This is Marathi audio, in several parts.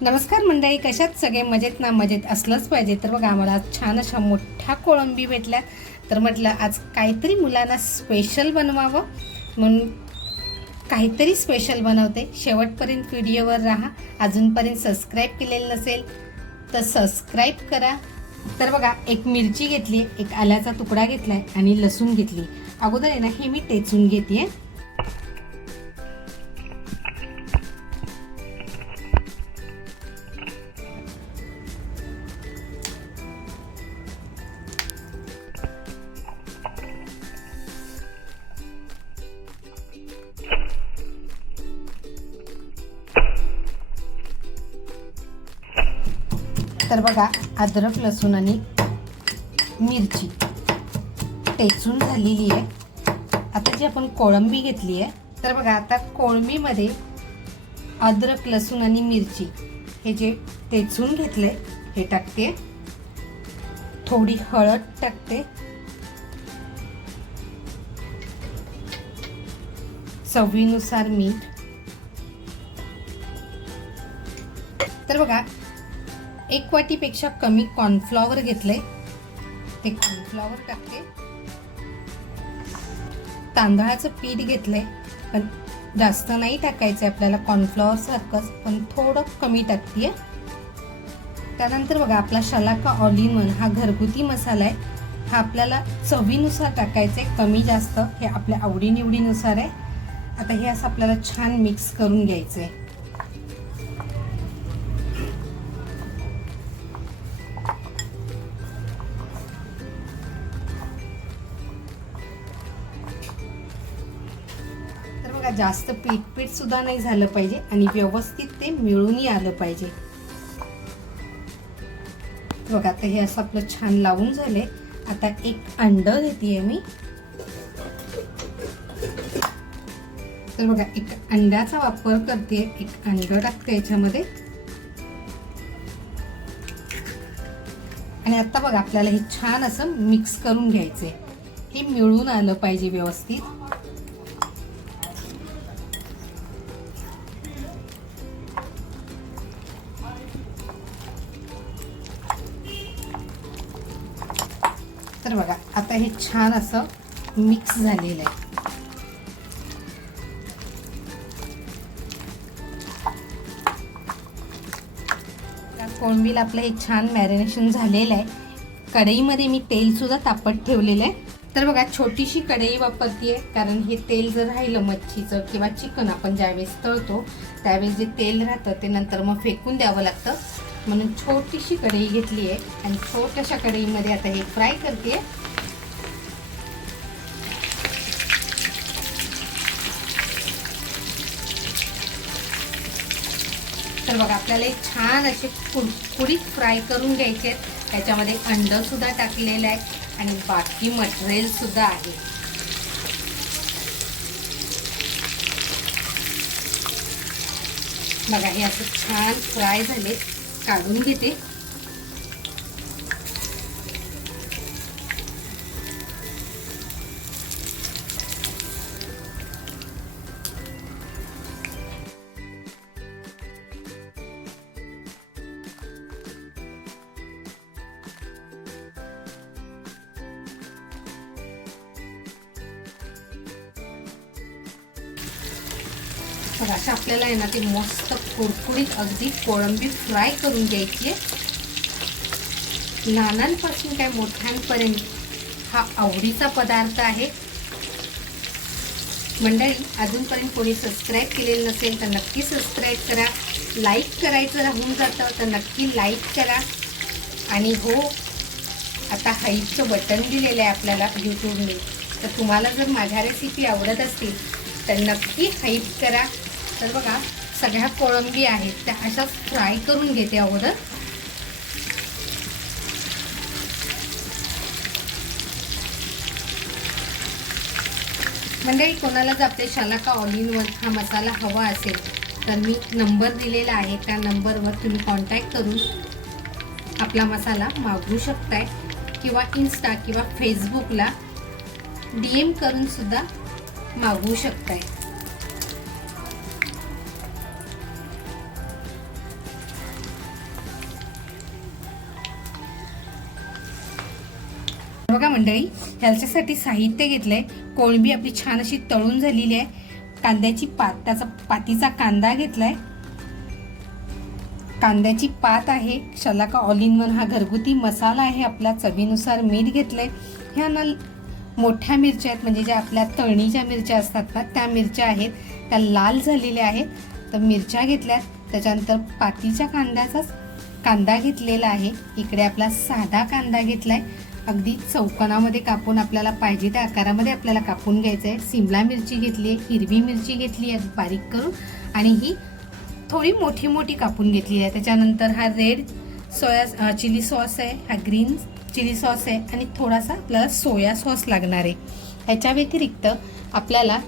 नमस्कार मंडळी कशात सगळे मजेत ना मजेत? असलंच पाहिजे. तर बघा आम्हाला छान अशा मोठ्या कोळंबी भेटल्या. तर म्हटलं आज काहीतरी मुलांना स्पेशल बनवावं. म्हणून काहीतरी स्पेशल बनवते. शेवटपर्यंत व्हिडिओवर राहा. अजूनपर्यंत सबस्क्राईब केलेलं नसेल तर सबस्क्राईब करा. तर बघा एक मिरची घेतली एक आल्याचा तुकडा घेतला आहे आणि लसूण घेतली अगोदर आहे ना हे मी टेचून घेते तर बघा अद्रक लसूण आणि मिरची. टेचून झालेली आहे. आता जी आपण कोळंबी घेतली आहे तर बघा आता कोळंबीमध्ये अद्रक लसूण आणि मिरची हे जे टेचून घेतले हे टाकते. थोडी हळद टाकते. चवीनुसार मीठ. तर बघा एक वाटीपेक्षा कमी कॉर्नफ्लॉवर घेतले ते कॉर्नफ्लॉवर टाकते. तांदळाचं पीठ घेतलंय. पण जास्त नाही टाकायचं आपल्याला कॉर्नफ्लॉवर सारखंच पण थोडं कमी टाकते त्यानंतर बघा आपला शलाका ऑलिमन हा घरगुती मसाला आहे. हा आपल्याला चवीनुसार टाकायचा आहे कमी जास्त. हे आपल्या आवडीनिवडीनुसार आहे. आता हे असं आपल्याला छान मिक्स करून घ्यायचं आहे बघा जास्त पीठ पीठ सुद्धा नाही झालं पाहिजे आणि व्यवस्थित ते मिळूनही आलं पाहिजे. बघा आता हे असं आपलं छान लावून झाले आता एक अंड घेते मी. तर बघा एक अंड्याचा वापर करते एक अंड टाकते याच्यामध्ये. आणि आता बघा आपल्याला हे छान असं मिक्स करून घ्यायचंय. हे मिळून आलं पाहिजे व्यवस्थित. तर बघा आता हे छान असं मिक्स झालेलं आहे. त्या कोळंबीला आपलं हे छान मॅरिनेशन झालेलं आहे. कढईमध्ये मी तेलसुद्धा तापट तापत ठेवलेलं आहे. तर बघा छोटीशी कढई वापरते कारण हे तेल जर राहिलं मच्छीचं किंवा चिकन आपण ज्यावेळेस तळतो त्यावेळेस जे तेल राहतं ते नंतर मग फेकून द्यावं लागतं. म्हणून छोटीशी कढई घेतली आहे आणि छोट्याशा कढईमध्ये आता हे फ्राय करते. तर बघा आपल्याला एक छान असे कुरकुरीत फ्राय करून घ्यायचे आहेत. त्याच्यामध्ये अंडंसुद्धा टाकलेलं आहे आणि बाकी मटेरियल सुद्धा आहे. बघा हे असं छान फ्राय झाले काढून घेते. तर अशा आपल्याला आहे ना ते मस्त कुरकुरीत अगदी कोळंबी फ्राय करून घ्यायची आहे. लहानांपासून काय मोठ्यांपर्यंत हा आवडीचा पदार्थ आहे. मंडळी अजूनपर्यंत कोणी सबस्क्राईब केलेलं नसेल तर नक्की सबस्क्राईब करा. लाईक करायचं राहून जातं तर नक्की लाईक करा. आणि हो आता हाईपचं बटन दिलेलं आहे आपल्याला यूट्यूबने तर तुम्हाला जर माझ्या रेसिपी आवडत असतील तर नक्की हाईप करा. तर बघा सगळ्या कोळंबी आहेत त्या अशाच फ्राय करून घेते अगोदर. मंडळी कोणाला जर आपल्या शालाका ऑल इन वन हा मसाला हवा असेल तर मी नंबर दिलेला आहे त्या नंबरवर तुम्ही कॉन्टॅक्ट करून आपला मसाला मागवू शकताय. किंवा इन्स्टा किंवा फेसबुकला डी एम करूनसुद्धा मागवू शकताय. बघा मंडळी ह्याच्यासाठी साहित्य घेतलंय. कोळंबी आपली छान अशी तळून झालेली आहे. कांद्याची पात त्याचा पातीचा कांदा घेतलाय. कांद्याची पात आहे. शलाका ऑल इन वन हा घरगुती मसाला आहे. आपल्या चवीनुसार मीठ घेतलंय. ह्या ना मोठ्या मिरच्या आहेत. म्हणजे ज्या आपल्या तळणीच्या मिरच्या असतात ना त्या मिरच्या आहेत. त्या लाल झालेल्या आहेत. तर मिरच्या घेतल्यात. त्याच्यानंतर पातीच्या कांद्याचाच कांदा घेतलेला आहे. इकडे आपला साधा कांदा घेतला आहे अगदी चौकोनामध्ये कापून आपल्याला पाहिजे त्या आकारामध्ये आपल्याला कापून घ्यायचं आहे सिमला मिरची घेतली आहे हिरवी मिरची घेतली आहे बारीक करून. आणि ही थोडी मोठी मोठी कापून घेतली आहे. त्याच्यानंतर हा रेड सोया चिली सॉस आहे हा ग्रीन चिली सॉस आहे आणि थोडासा आपल्याला सोया सॉस लागणार आहे. ह्याच्या व्यतिरिक्त आपल्याला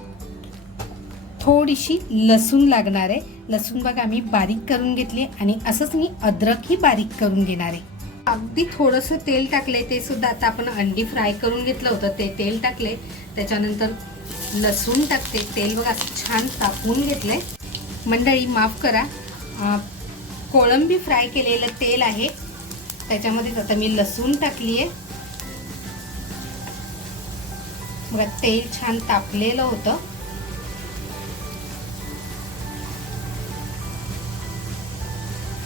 थोडीशी लसूण लागणार आहे. लसूण बघा मी बारीक करून घेतली आणि असंच मी अद्रकही बारीक करून घेणार आहे. अगदी थोडंसं तेल टाकलंय ते सुद्धा आता आपण अंडी फ्राय करून घेतलं होतं ते तेल टाकले त्याच्यानंतर लसूण टाकते. तेल बघा छान तापवून घेतले मंडळी माफ करा. कोळंबी फ्राय केलेलं तेल आहे. त्याच्यामध्येच आता मी लसूण टाकली आहे बघा तेल छान तापलेलं होतं.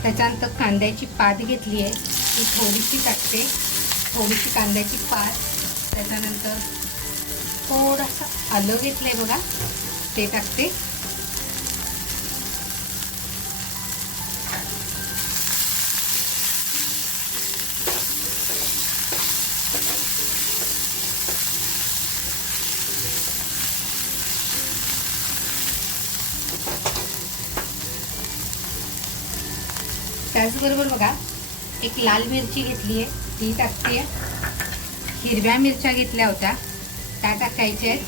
त्याच्यानंतर कांद्याची पात घेतली आहे ती थोडीशी टाकते थोडीशी कांद्याची पात त्याच्यानंतर थोडंसं आलं घेतलं आहे बघा ते टाकते. त्याचबरोबर बघा एक लाल मिरची घेतली आहे ती टाकते हिरव्या मिरच्या घेतल्या होत्या त्या टाकायच्या आहेत.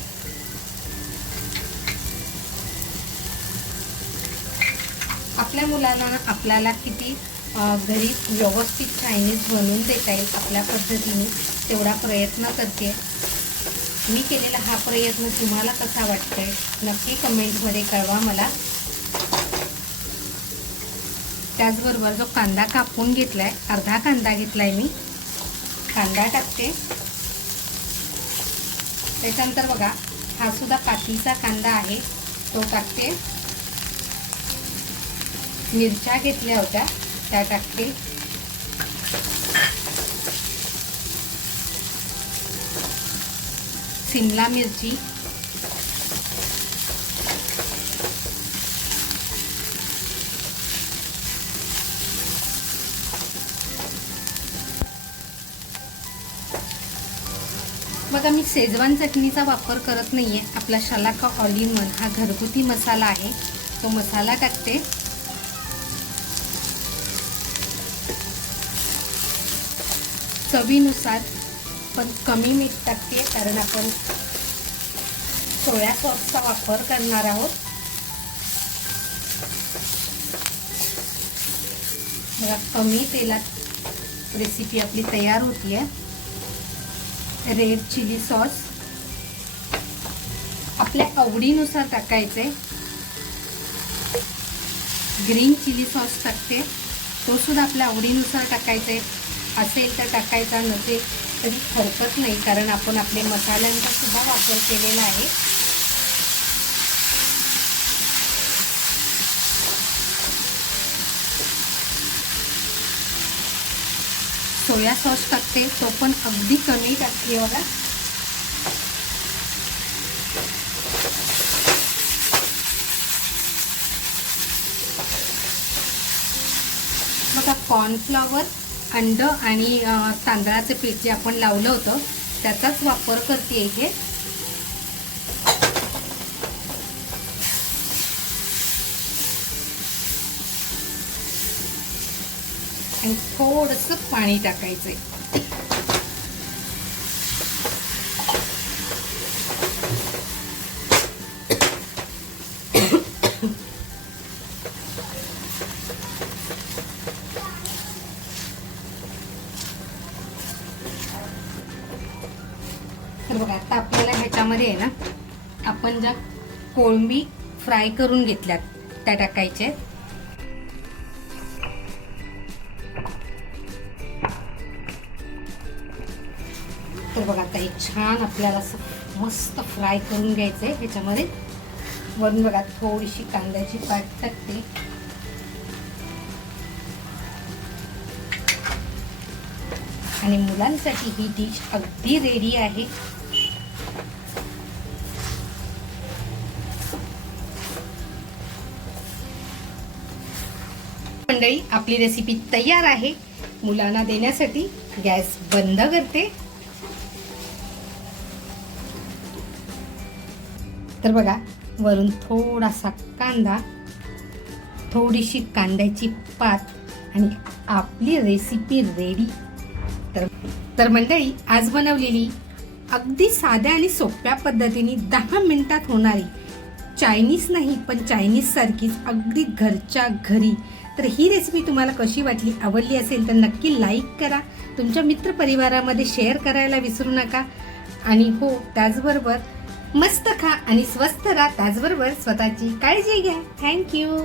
आपल्या मुलांना आपल्याला किती घरी व्यवस्थित चायनीज बनवून देता येईल आपल्या पद्धतीने तेवढा प्रयत्न करते. मी केलेला हा प्रयत्न तुम्हाला कसा वाटतोय नक्की कमेंटमध्ये कळवा मला. त्याचबरोबर जो कांदा कापून घेतला आहे अर्धा कांदा घेतला आहे मी. कांदा टाकते. त्याच्यानंतर बघा हा सुद्धा पातीचा कांदा आहे. तो टाकते. मिरच्या घेतल्या होत्या त्या टाकते. सिमला मिरची. बघा मी शेजवान चटणीचा वापर करत नाही आहे आपला शलाका ऑलिमन हा घरगुती मसाला आहे. तो मसाला टाकते. चवीनुसार पण कमी मीठ टाकते कारण आपण सोया सॉसचा वापर करणार आहोत. कमी तेलात रेसिपी आपली तयार होती आहे रेड चिली सॉस. आपल्या आवडीनुसार टाकायचे. ग्रीन चिली सॉस टाकते. तो सुद्धा आपल्या आवडीनुसार टाकायचा. आहे असेल तर टाकायचा नसेल तरी हरकत नाही कारण आपण आपले मसाल्यांचा सुद्धा वापर केलेला आहे. सोया सॉस टाकते तो पण अगदी कमी टाकते बघा. बघा कॉर्नफ्लॉवर अंड आणि तांदळाचं पीठ जे आपण लावलं होतं त्याचाच वापर करते इथे आणि थोडंसं पाणी टाकायचं तर बघा आता आपल्याला ह्याच्यामध्ये आहे ना आपण ज्या कोळंबी फ्राय करून घेतल्यात त्या टाकायच्या आहेत. तर बघा आता हे छान आपल्याला असं मस्त फ्राय करून घ्यायचं आहे ह्याच्यामध्ये वरून बघा थोडीशी कांद्याची पात टाकते. आणि मुलांसाठी ही डिश अगदी रेडी आहे. मंडळी आपली रेसिपी तयार आहे. मुलांना देण्यासाठी गॅस बंद करते. तर बघा वरून थोडासा कांदा थोडीशी कांद्याची पात आणि आपली रेसिपी रेडी तर तर मंडळी आज बनवलेली अगदी साध्या आणि सोप्या पद्धतीने दहा मिनिटात होणारी चायनीज नाही पण चायनीज सारखीच अगदी घरच्या घरी. तर ही रेसिपी तुम्हाला कशी वाटली आवडली असेल तर नक्की लाईक करा. तुमच्या मित्रपरिवारामध्ये शेअर करायला विसरू नका. आणि हो त्याचबरोबर मस्त खा आणि स्वस्त राहा. त्याचबरोबर स्वतःची काळजी घ्या. थँक्यू